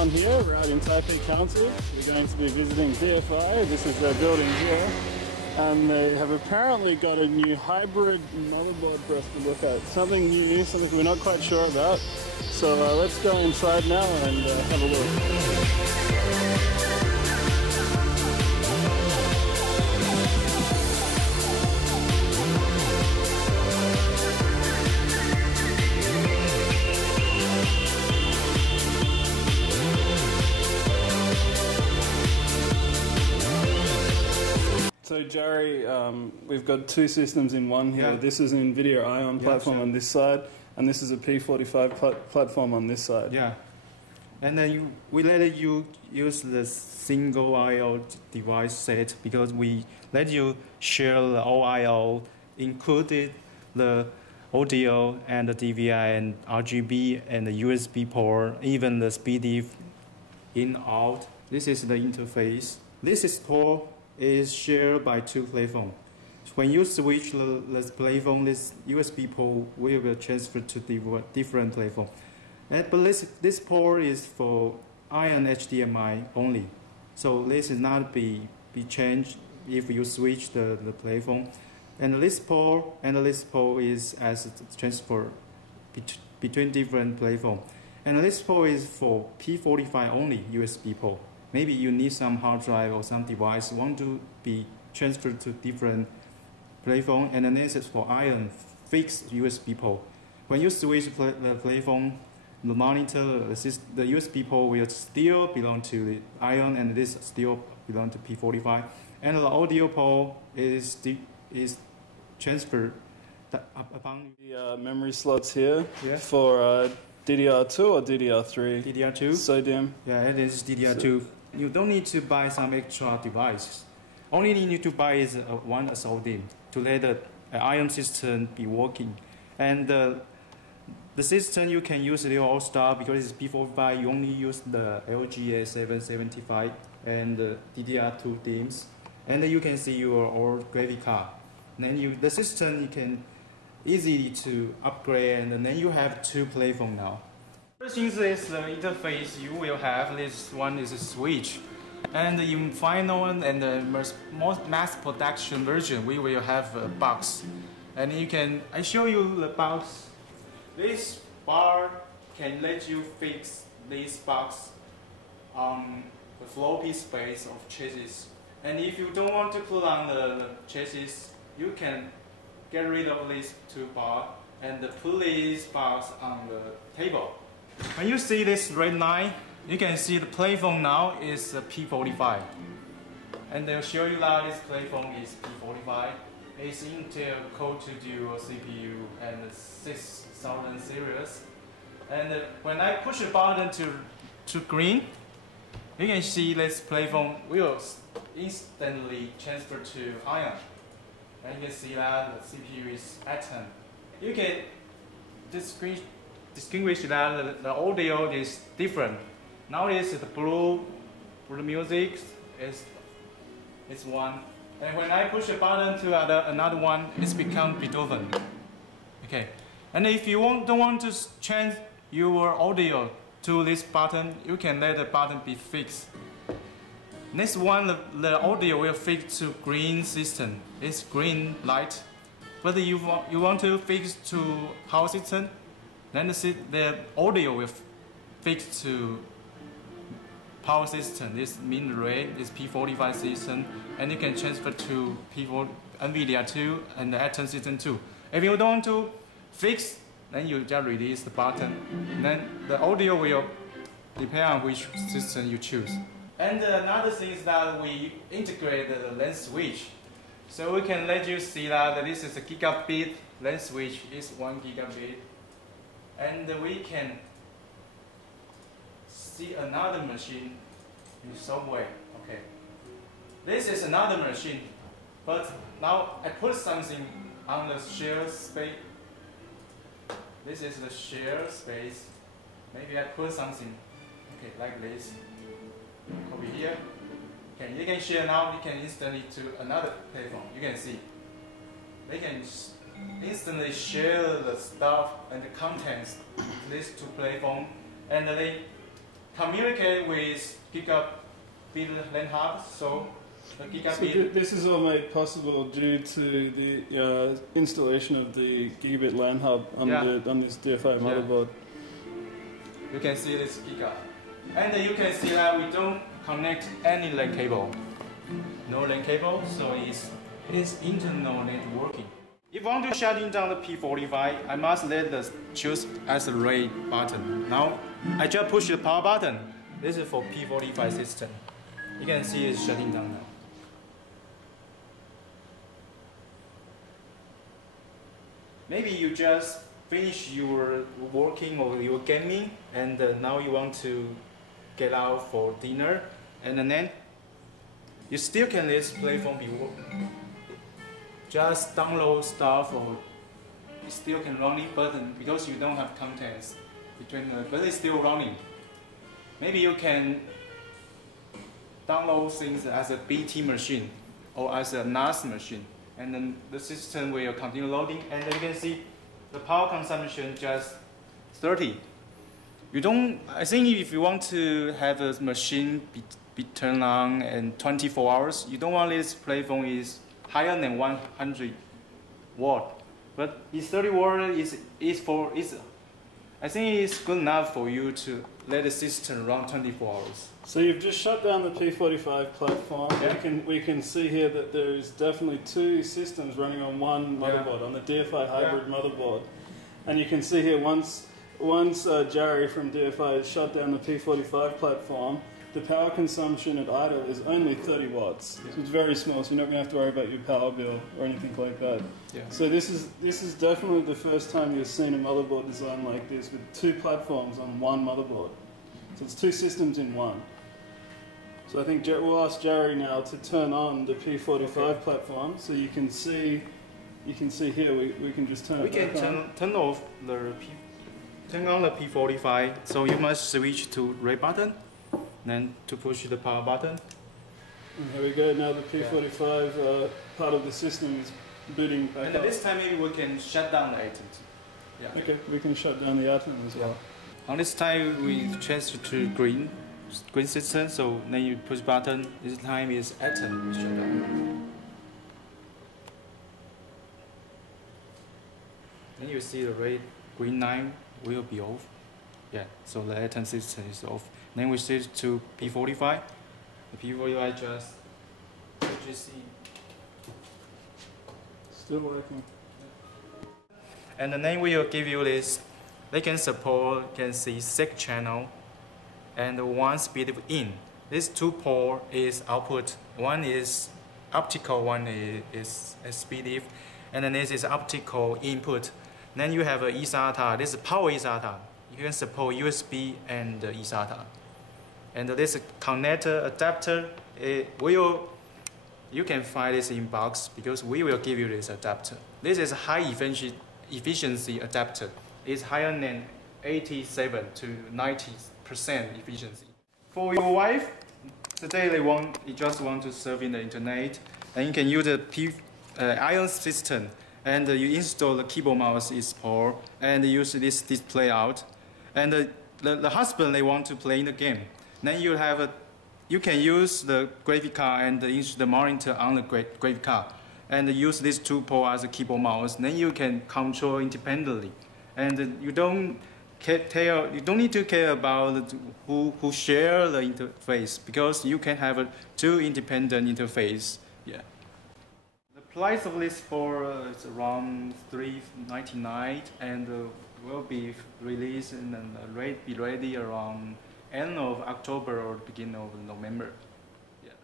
down here. We're out in Taipei Council. We're going to be visiting DFI. This is their building here. And they have apparently got a new hybrid motherboard for us to look at. Something new, something we're not quite sure about. So let's go inside now and have a look. So Jerry, we've got two systems in one here. Yeah. This is an NVIDIA Ion platform on this side, and this is a P45 platform on this side. Yeah, and then we let you use the single I/O device set because we let you share the all I/O, included the audio and the DVI and RGB and the USB port, even the SPDIF in/out. This is the interface. This is port is shared by two platforms. When you switch the platform, this USB port will transfer to different platform. But this port is for Ion HDMI only. So this is not be changed if you switch the platform. And this port is as transfer between different platforms. And this port is for P45 only USB port. Maybe you need some hard drive or some device want to be transferred to different platform, and then this is for Ion fixed USB port. When you switch the platform, the monitor, the USB port will still belong to the Ion, and this still belong to P45. And the audio port is transferred upon the memory slots here for DDR2 or DDR3? DDR2. Sodium. Yeah, it is DDR2. You don't need to buy some extra devices. Only you need to buy is one SODIMM to let the Ion system be working. And the system you can use the All-Star because it's P45. You only use the LGA 775 and the DDR2 DIMMs. And then you can see your old graphic card. And then the system you can easily to upgrade, and then you have two platforms now. First thing is the interface. You will have this one is a switch, and in final one and the most mass production version, we will have a box. And I show you the box. This bar can let you fix this box on the floppy space of chassis. And if you don't want to put on the chassis, you can get rid of these two bars and put this box on the table. When you see this red line, you can see the platform now is a P45. And they'll show you that this platform is P45. It's Intel Core 2 Duo CPU and 6000 series. And when I push the button to green, you can see this platform will instantly transfer to Ion. And you can see that the CPU is Atom. You can distinguish that the audio is different. Nowadays the blue music is one. And when I push a button to another one, it's become Beethoven. Okay. And if you don't want to change your audio to this button, you can let the button be fixed. Next one, the audio will fix to green system. It's green light. But you want to fix to power system, then the audio will fix to power system. This means red is P45 system, and you can transfer to NVIDIA 2 and the Atom system 2. If you don't want to fix, then you just release the button. Then the audio will depend on which system you choose. And another thing is that we integrate the lens switch. So we can let you see that this is a gigabit lens switch, is 1 gigabit. And we can see another machine in software. Okay. This is another machine, but now I put something on the share space. This is the share space. Maybe I put something, okay, like this. Over here. Okay, you can share now, you can instantly to another platform. You can see. They can instantly share the stuff and the contents to these two platforms, and they communicate with gigabit LAN hub, so the gigabit. So this is all made possible due to the installation of the gigabit LAN hub on this DFI motherboard. You can see this giga, and you can see that we don't connect any LAN cable. No LAN cable, so it's internal networking. If I want to shutting down the P45, I must let the choose as a RAID button. Now, I just push the power button. This is for P45 system. You can see it's shutting down now. Maybe you just finish your working or your gaming, and now you want to get out for dinner, and then you still can let this platform be working. Just download stuff, or it still can run it, but because you don't have contents between, but it's still running. Maybe you can download things as a BT machine or as a NAS machine, and then the system will continue loading, and then you can see the power consumption just 30. You don't. I think if you want to have a machine be turned on and 24 hours, you don't want this platform is higher than 100 watt, but this 30 watt I think it's good enough for you to let the system run 24 hours. So you've just shut down the P45 platform. Yeah. We can see here that there is definitely two systems running on one motherboard, on the DFI hybrid motherboard, and you can see here once Jerry from DFI has shut down the P45 platform, the power consumption at idle is only 30 watts. Yeah. So it's very small, so you're not going to have to worry about your power bill or anything like that. Yeah. So this is definitely the first time you've seen a motherboard design like this with two platforms on one motherboard. So it's two systems in one. So I think we'll ask Jerry now to turn on the P45 platform, so you can see here we can just turn it back on. Turn off the turn on the P45. So you must switch to RAID button. Then to push the power button. And here we go, now the P45 part of the system is booting back up. And this time maybe we can shut down the atom. Yeah. Okay, we can shut down the atom as well. On this time we change to green system, so then you push button, this time is atom shut down. Then you see the red green line will be off. Yeah, so the atom system is off. Then we switch to P45. The P45 just still working. And then we will give you this. They can support, can see 6 channel and 1 speed in. This 2 port is output. One is optical, one is speed if, and then this is optical input. Then you have a eSATA. This is power eSATA. You can support USB and eSATA. And this connector adapter, you can find this in box because we will give you this adapter. This is a high efficiency adapter. It's higher than 87 to 90% efficiency. For your wife, today they just want to surf in the internet, and you can use the Ion system, and you install the keyboard mouse support and use this display out. And the husband, they want to play in the game. Then you can use the graphic card and use the monitor on the graphic card, and use these 2 ports as a keyboard mouse. Then you can control independently, and you don't need to care about who share the interface, because you can have 2 independent interface. Yeah. The price of this is around $399, and will be released and be ready around end of October or beginning of November. Yeah.